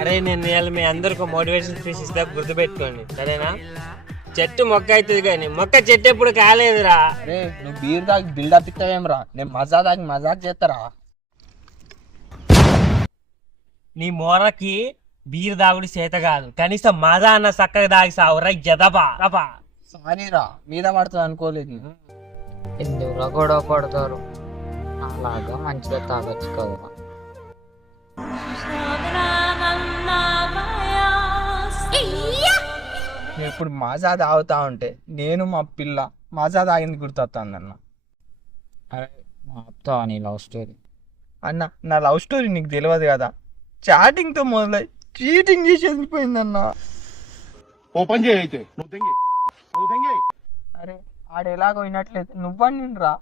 అరే నేను ఇవాళ మీ అందరికి మోటివేషన్ స్పీచ్ ఇస్తా, గుర్తుపెట్టుకోండి సరేనా? చెట్టు మొక్క అవుతుంది కానీ మొక్క చెట్టు ఎప్పుడు కాలేదురా. అరే నువ్వు బీర్ దాకి బిల్డప్ ఇస్తావేం రా, నేను మజా దాకి మజాక్ చేస్తారా? నీ మోరకి బీర్ దాగుడి చేత కాదు, కనీసం మజా అన్న చక్కగా దాగి సావురా జదబా. సారీ రా, మీద పడుతుంది అనుకోలేదు. ఎందుకురా గొడవ పడతారు? అలాగా మంచిగా తాగొచ్చు కదా. నేను ఇప్పుడు మజా తాగుతా ఉంటే నేను మా పిల్ల మజా తాగింది గుర్తొస్తుందన్న. అరే ఆపుతావా నీ లవ్ స్టోరీ? అన్న నా లవ్ స్టోరీ నీకు తెలియదు కదా, చాటింగ్తో మొదలై చీటింగ్ చేసి వెళ్ళిపోయిందన్న. ఓపెన్ చేయి. అరే ఆడు ఎలాగో వినట్లేదు, నువ్వని రా.